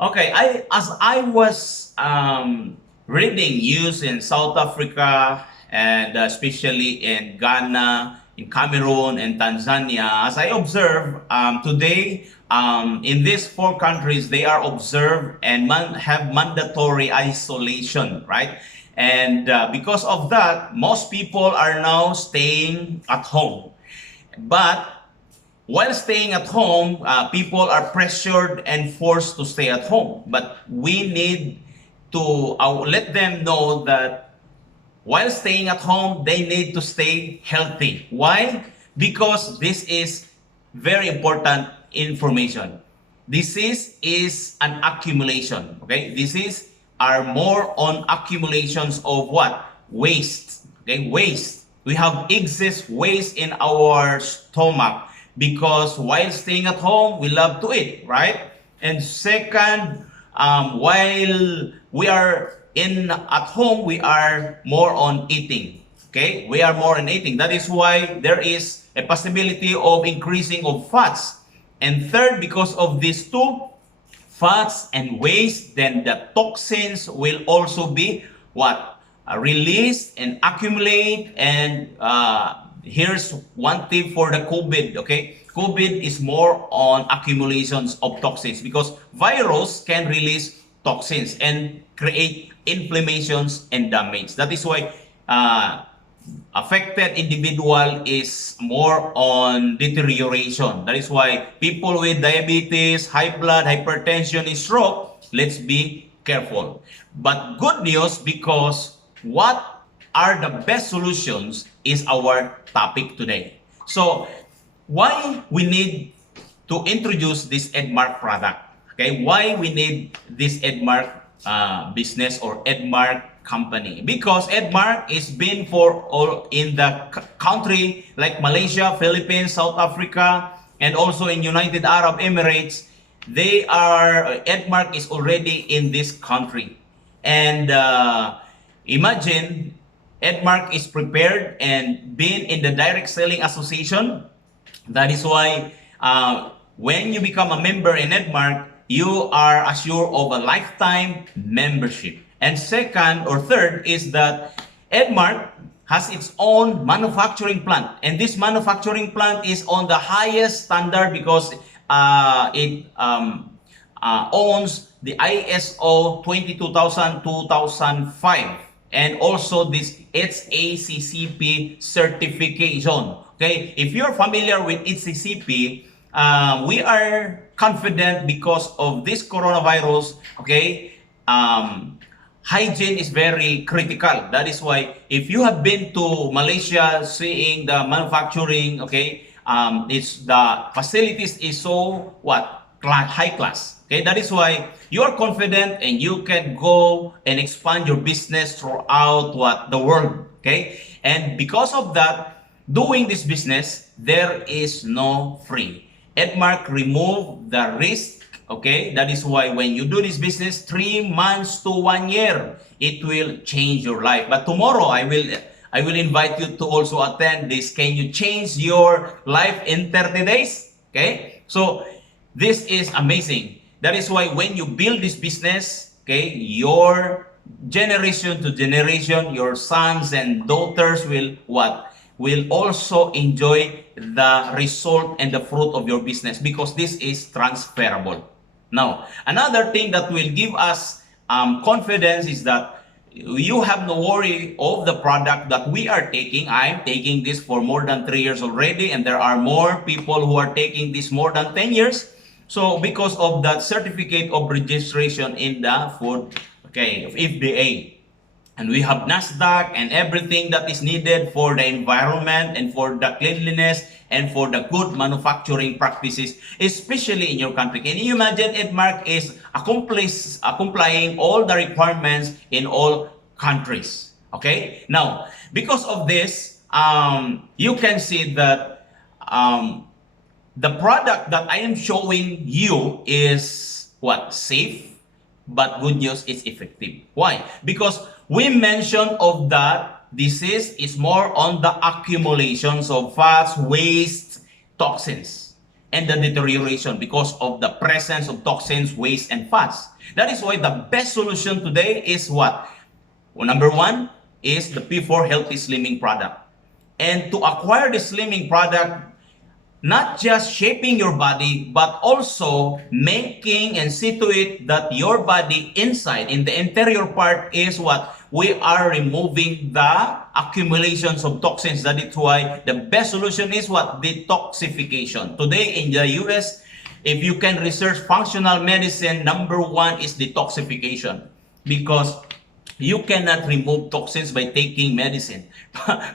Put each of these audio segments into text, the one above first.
Okay, as I was reading news in South Africa and especially in Ghana, in Cameroon, and Tanzania, as I observe today in these four countries, they are observed and have mandatory isolation, right? And because of that, most people are now staying at home. But while staying at home, people are pressured and forced to stay at home. But we need to let them know that while staying at home, they need to stay healthy. Why? Because this is very important information. Disease is an accumulation. Okay, disease are more on accumulations of what? Waste. Okay, waste. We have excess waste in our stomach because while staying at home, we love to eat, right? And second, while we are in at home, we are more on eating. Okay, we are more on eating. That is why there is a possibility of increasing of fats. And third, because of these two, fats and waste, then the toxins will also be what? Released and accumulate. And here's one tip for the COVID, okay? COVID is more on accumulations of toxins because virus can release toxins and create inflammations and damage. That is why affected individual is more on deterioration. That is why people with diabetes, high blood, hypertension, and stroke, let's be careful. But good news because what are the best solutions is our topic today. So why we need to introduce this Edmark product? Okay, why we need this Edmark business or Edmark company? Because Edmark is been for all in the country like Malaysia, Philippines, South Africa, and also in United Arab Emirates. They are Edmark is already in this country, and imagine Edmark is prepared and been in the direct selling association. That is why when you become a member in Edmark, you are assured of a lifetime membership. And second or third is that Edmark has its own manufacturing plant. And this manufacturing plant is on the highest standard because it owns the ISO 22000-2005 and also this HACCP certification. Okay, if you're familiar with HACCP, we are confident because of this coronavirus. Okay, hygiene is very critical. That is why if you have been to Malaysia, seeing the manufacturing, okay, it's the facilities is so what high class. Okay, that is why you are confident and you can go and expand your business throughout what the world. Okay, and because of that, doing this business, there is no free. Edmark remove the risk. Okay, that is why when you do this business, 3 months to 1 year, it will change your life. But tomorrow, I will invite you to also attend this. Can you change your life in 30 days? Okay, so this is amazing. That is why when you build this business, okay, your generation to generation, your sons and daughters will what? Will also enjoy the result and the fruit of your business because this is transferable. Now, another thing that will give us confidence is that you have no worry of the product that we are taking. I'm taking this for more than 3 years already, and there are more people who are taking this more than 10 years. So, because of that certificate of registration in the food, okay, of FDA. And we have NASDAQ and everything that is needed for the environment and for the cleanliness and for the good manufacturing practices, especially in your country. Can you imagine Edmark is complying all the requirements in all countries? Okay? Now, because of this, you can see that the product that I am showing you is what? Safe, but good news is effective. Why? Because we mentioned of that disease is more on the accumulations of fats, waste, toxins. and the deterioration because of the presence of toxins, waste, and fats. That is why the best solution today is what? Well, number one is the P4 Healthy Slimming product. And to acquire the slimming product, not just shaping your body, but also making and see to it that your body inside, in the interior part, is what? We are removing the accumulations of toxins. That is why the best solution is what? Detoxification. Today in the US, if you can research functional medicine, number one is detoxification. Because you cannot remove toxins by taking medicine.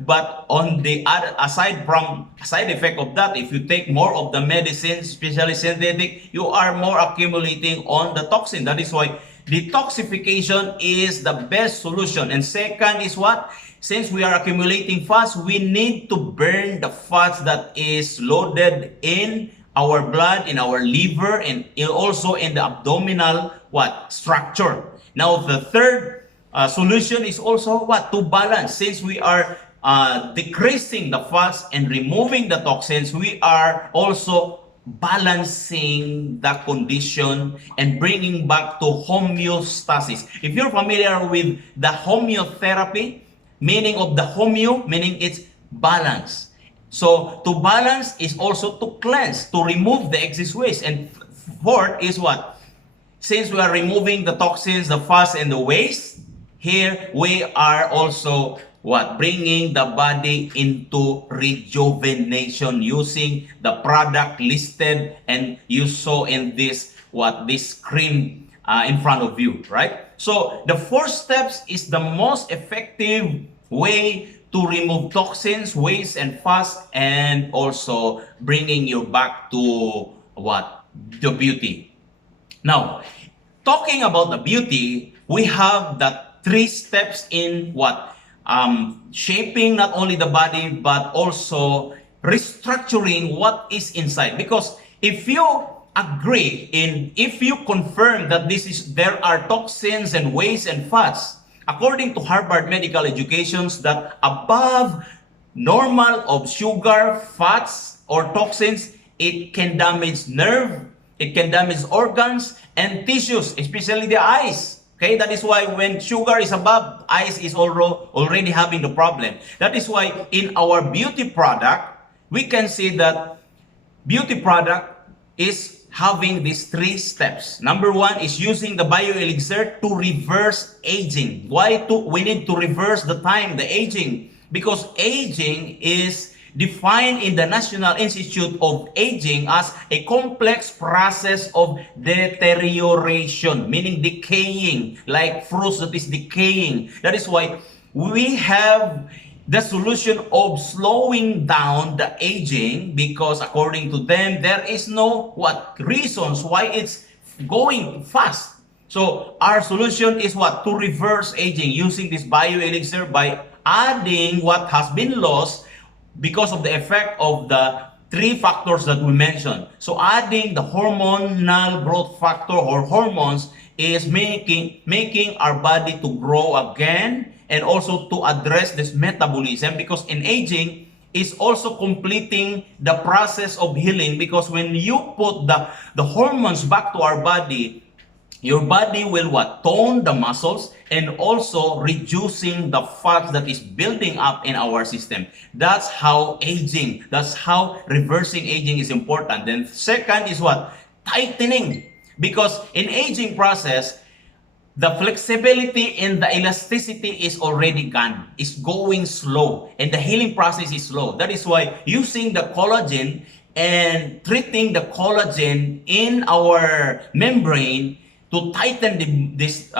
But on the other, aside from side effect of that, if you take more of the medicine, especially synthetic, you are more accumulating on the toxin. That is why detoxification is the best solution. And second is what? Since we are accumulating fats, we need to burn the fats that is loaded in our blood, in our liver, and also in the abdominal what? Structure. Now the third solution is also what? To balance. Since we are decreasing the fats and removing the toxins, we are also balancing the condition and bringing back to homeostasis. If you're familiar with the homeotherapy, meaning of the homeo, meaning it's balance. So to balance is also to cleanse, to remove the excess waste. And fourth is what? Since we are removing the toxins, the fats, and the waste, here we are also what? Bringing the body into rejuvenation using the product listed and you saw in this what? This cream in front of you, right? So the four steps is the most effective way to remove toxins, waste, and fats, and also bringing you back to what? The beauty. Now, talking about the beauty, we have the three steps in what? Shaping not only the body, but also restructuring what is inside. Because if you agree if you confirm that there are toxins and waste and fats, according to Harvard Medical Educations, that above normal of sugar, fats, or toxins, it can damage nerve, it can damage organs and tissues, especially the eyes. Okay, that is why when sugar is above, eyes is already having the problem. That is why in our beauty product, we can see that beauty product is having these three steps. Number one is using the bioelixir to reverse aging. Why we need to reverse the time, the aging? Because aging is defined in the National Institute of Aging as a complex process of deterioration, meaning decaying, like fruits that is decaying. That is why we have the solution of slowing down the aging, because according to them, there is no reasons why it's going fast. So our solution is what? To reverse aging using this bioelixir by adding what has been lost because of the effect of the three factors that we mentioned. So adding the hormonal growth factor or hormones is making our body to grow again and also to address this metabolism, because in aging is also completing the process of healing, because when you put the hormones back to our body, your body will what? Tone the muscles and also reducing the fat that is building up in our system. That's how aging, that's how reversing aging is important. Then second is what? Tightening. Because in aging process, the flexibility and the elasticity is already gone. It's going slow and the healing process is slow. That is why using the collagen and treating the collagen in our membrane to tighten this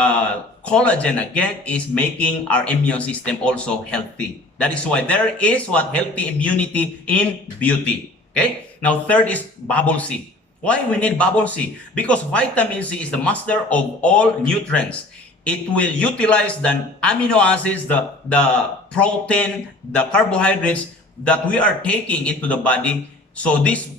collagen again is making our immune system also healthy. That is why there is what? Healthy immunity in beauty. Okay? Now third is bubble C. Why we need bubble C? Because vitamin C is the master of all nutrients. It will utilize the amino acids, the protein, the carbohydrates that we are taking into the body. So this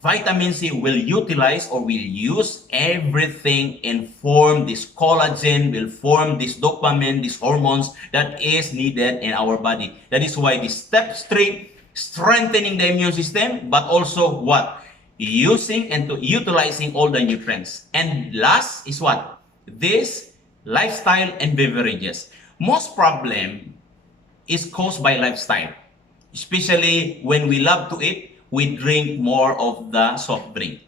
vitamin C will utilize or will use everything and form this collagen, will form this dopamine, these hormones that is needed in our body. That is why the step 3, strengthening the immune system, but also what? using and to utilizing all the nutrients. And last is what? This lifestyle and beverages. Most problem is caused by lifestyle. Especially when we love to eat, we drink more of the soft drink.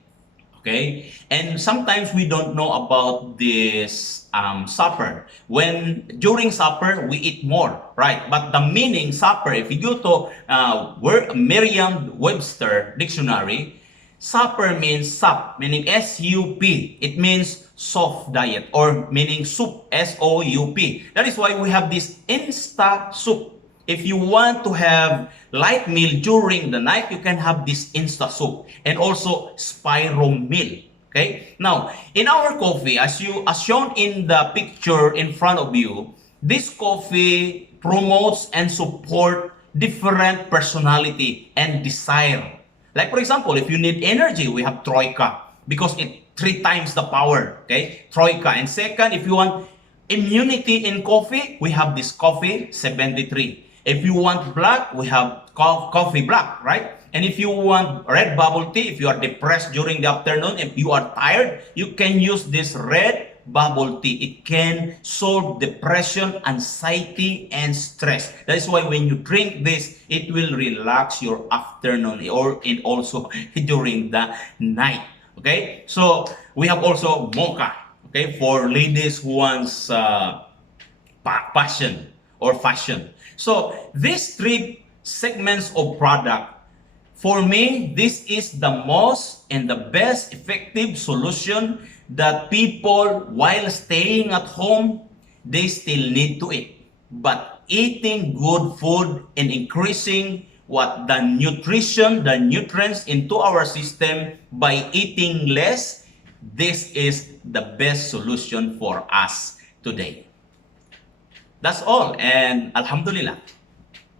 Okay? And sometimes we don't know about this supper. When during supper, we eat more, right? But the meaning supper, if you go to Merriam-Webster dictionary, supper means sup, meaning S-U-P. It means soft diet or meaning soup, S-O-U-P. That is why we have this Insta soup. If you want to have light meal during the night, you can have this Insta soup and also Spiro meal. Okay? Now, in our coffee, as shown in the picture in front of you, this coffee promotes and support different personality and desire. Like for example, if you need energy, we have Troika because it 3 times the power. Okay? Troika. And second, if you want immunity in coffee, we have this coffee 73. If you want black, we have coffee black, right? And if you want red bubble tea, if you are depressed during the afternoon, if you are tired, you can use this red bubble tea. It can solve depression, anxiety, and stress. That is why when you drink this, it will relax your afternoon or in also during the night. Okay? So we have also mocha, okay, for ladies who wants passion or fashion. So these 3 segments of product, for me, this is the most and the best effective solution that people, while staying at home, they still need to eat. But eating good food and increasing what the nutrition, the nutrients into our system by eating less, this is the best solution for us today. That's all, and Alhamdulillah.